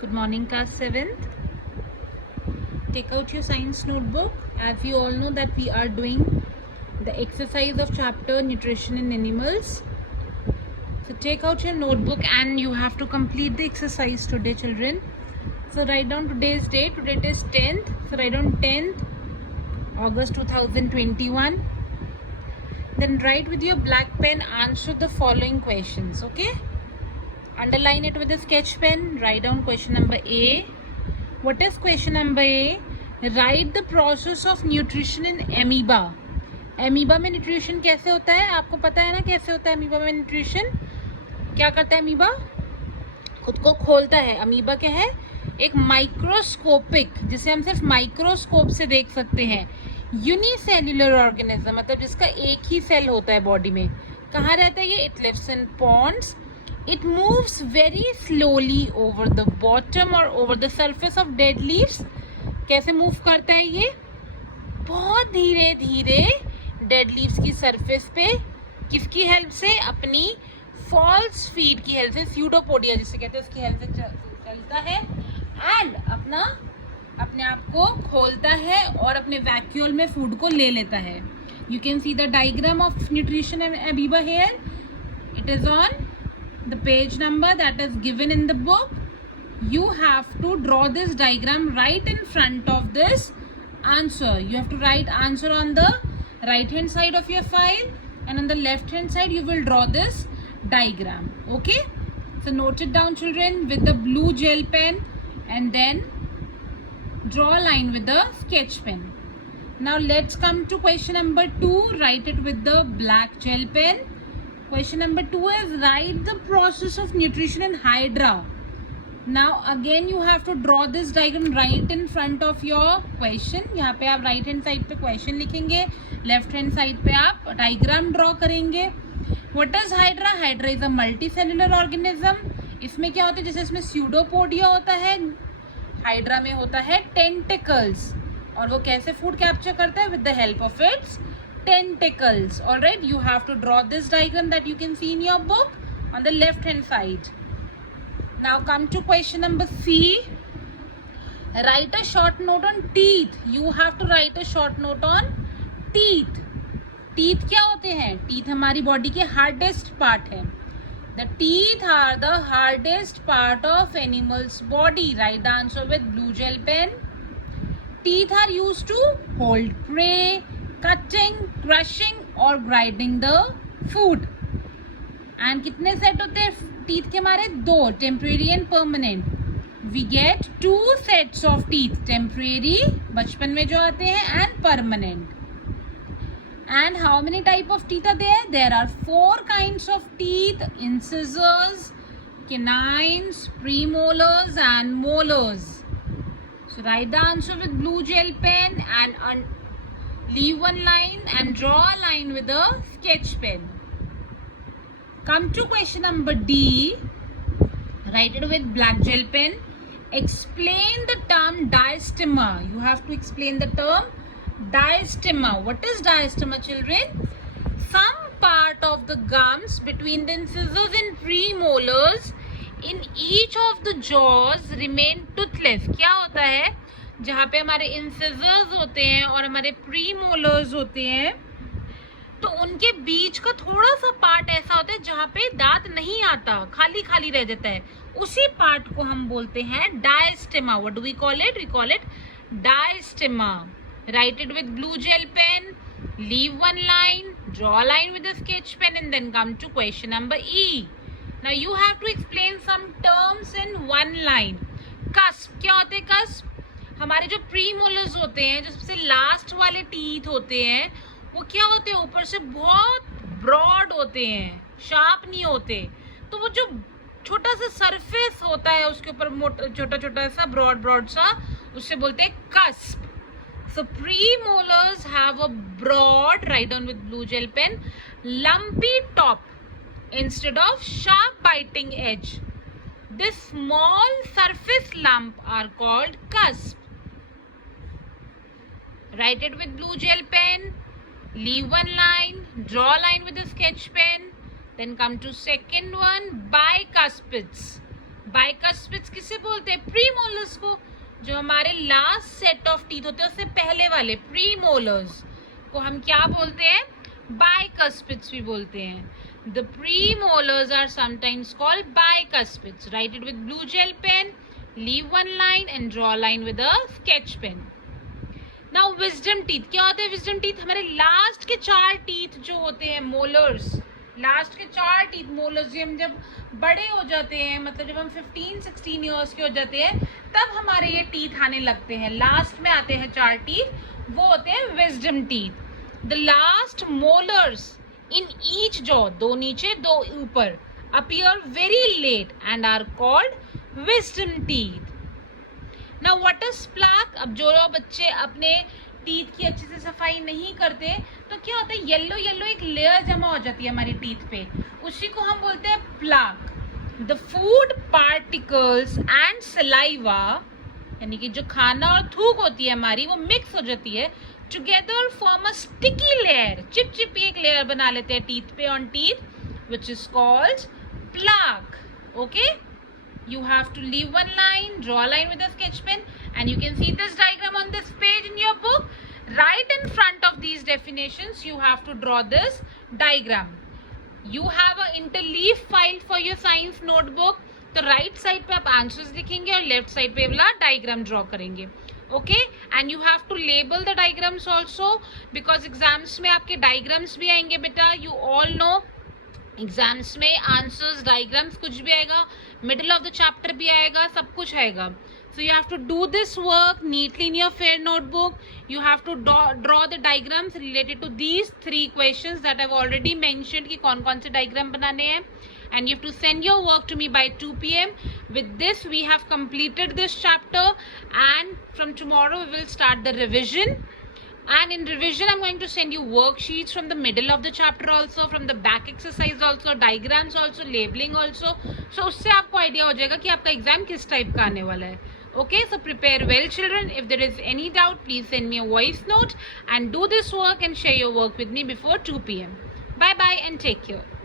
Good morning, class 7th. Take out your science notebook. As you all know that we are doing the exercise of chapter Nutrition in Animals. So take out your notebook and you have to complete the exercise today, children. So write down today's date. Today it is 10th. So write down 10th August 2021. Then write with your black pen, answer the following questions, okay? Underline it with a sketch pen. Write down question number A. What is question number A? Write the process of nutrition in amoeba. amoeba में nutrition कैसे होता है? आपको पता है ना कैसे होता है amoeba में न्यूट्रिशन? क्या करता है amoeba? खुद को खोलता है. amoeba क्या है? एक माइक्रोस्कोपिक, जिसे हम सिर्फ माइक्रोस्कोप से देख सकते हैं, यूनिसेल्युलर ऑर्गेनिज्म, मतलब जिसका एक ही सेल होता है बॉडी में. कहाँ रहता है ये? It lives in ponds. It moves very slowly over the bottom or over the surface of dead leaves. कैसे मूव करता है ये? बहुत धीरे धीरे डेड लीव्स की सरफेस पे. किसकी हेल्प से? अपनी फॉल्स फीट की हेल्प से, स्यूडोपोडिया जिसे कहते हैं, उसकी हेल्प से चलता है एंड अपने आप को खोलता है और अपने वैक्यूल में फूड को ले लेता है. You can see the diagram of nutrition amoeba here. It is on the page number that is given in the book. You have to draw this diagram right in front of this answer. You have to write answer on the right hand side of your file, and on the left hand side you will draw this diagram. Okay, so note it down, children, with the blue gel pen, and then draw a line with the sketch pen. Now let's come to question number 2. Write it with the black gel pen. Question number 2 is write the process of nutrition in hydra. Now again you have to draw this diagram right in front of your question. यहाँ पे आप right hand side पे question लिखेंगे, left hand side पे आप diagram draw करेंगे. What is hydra? Hydra is a multicellular organism. इसमें क्या होता है? जैसे इसमें pseudopodia होता है, hydra में होता है tentacles. और वो कैसे food capture करता है? With the help of its tentacles. All right, you have to draw this diagram that you can see in your book on the left hand side. Now come to question number C. Write a short note on teeth. You have to write a short note on teeth. Teeth क्या होते हैं? Teeth हमारी body के hardest part है. The teeth are the hardest part of animal's body. Write the answer with blue gel pen. Teeth are used to hold prey, cutting, crushing or grinding the food. And कितने set होते हैं teeth के हमारे? 2, temporary and permanent. We get 2 sets of teeth, temporary बचपन में जो आते हैं and permanent. And how many type of teeth are there? There are 4 kinds of teeth: incisors, canines, premolars and molars. So write the answer with blue gel pen and leave one line and draw a line with a sketch pen. Come to question number D. Write it with black gel pen. Explain the term diastema. You have to explain the term diastema. What is diastema, children? Some part of the gums between the incisors and premolars in each of the jaws remain toothless. क्या होता है? जहाँ पे हमारे incisors होते हैं और हमारे प्रीमोलर्स होते हैं, तो उनके बीच का थोड़ा सा पार्ट ऐसा होता है जहाँ पे दांत नहीं आता, खाली खाली रह जाता है. उसी पार्ट को हम बोलते हैं diastema. What do we call it? We call it diastema. Write it with blue gel pen. Leave one line, draw a line with a sketch pen, and then come to question number E. Now you have to explain some terms in one line. Cusp क्या होते हैं? Cusp हमारे जो premolars होते हैं, जो सबसे last वाले टीथ होते हैं, वो क्या होते हैं? ऊपर से बहुत ब्रॉड होते हैं, शार्प नहीं होते. तो वो जो छोटा सा सरफेस होता है उसके ऊपर छोटा छोटा सा ब्रॉड सा, उससे बोलते हैं cusp. So premolars have a broad, write down with blue gel pen, lumpy top instead of sharp biting edge. This small surface lump are called cusp. Write it with blue gel pen. Leave one line. Draw a line with a sketch pen. Then come to second one, bicuspids. बाइकस्पिड्स किसे बोलते हैं? Premolars को। जो हमारे last set of teeth होते हैं उससे पहले वाले प्रीमोलर्स को हम क्या बोलते हैं? बाइकस्पिड्स भी बोलते हैं। The premolars are sometimes called bicuspids. Write it with blue gel pen, leave one line and draw a line with a sketch pen. Now wisdom teeth. क्या होते हैं wisdom teeth? हमारे लास्ट के 4 टीथ जो होते हैं मोलर्स, लास्ट के 4 teeth molars, हम जब बड़े हो जाते हैं, मतलब जब हम 15-16 ईयर्स के हो जाते हैं, तब हमारे ये टीथ आने लगते हैं। लास्ट में आते हैं 4 टीथ, वो होते हैं wisdom teeth. The last molars in each jaw, 2 नीचे 2 ऊपर, appear very late and are called wisdom teeth. Now what is plaque? अब जो बच्चे अपने टीथ की अच्छे से सफाई नहीं करते तो क्या होता है, येलो येलो एक लेयर जमा हो जाती है हमारी टीथ पे, उसी को हम बोलते हैं plaque. The food particles and saliva, यानी कि जो खाना और थूक होती है हमारी, वो मिक्स हो जाती है, together form a sticky layer, चिपचिपी एक लेयर बना लेते हैं टीथ पे, on teeth, which is called plaque. Okay, you have to leave one line, draw a line with a sketch pen, and you can see this diagram on this page in your book. Right in front of these definitions you have to draw this diagram. You have a interleaf file for your science notebook, तो right side पे आप answers लिखेंगे और left side पे वाला diagram draw करेंगे। Okay, and you have to label the diagrams also, because exams में आपके डायग्राम्स भी आएंगे बेटा। यू ऑल नो एग्जाम्स में आंसर्स, डायग्राम्स, कुछ भी आएगा, मिडल ऑफ द चैप्टर भी आएगा, सब कुछ आएगा। So you have to do this work neatly in your fair notebook. You have to draw the diagrams related to these 3 questions that I've already mentioned कि कौन-कौन से diagram बनाने हैं, and you have to send your work to me by 2 p.m. With this we have completed this chapter, and from tomorrow we will start the revision. And in revision I'm going to send you worksheets from the middle of the chapter also, from the back exercise also, diagrams also, labeling also. So उससे आपको idea हो जाएगा कि आपका exam किस type का आने वाला है। Okay, so prepare well children. If there is any doubt, please send me a voice note and do this work and share your work with me before 2 p.m. Bye bye and take care.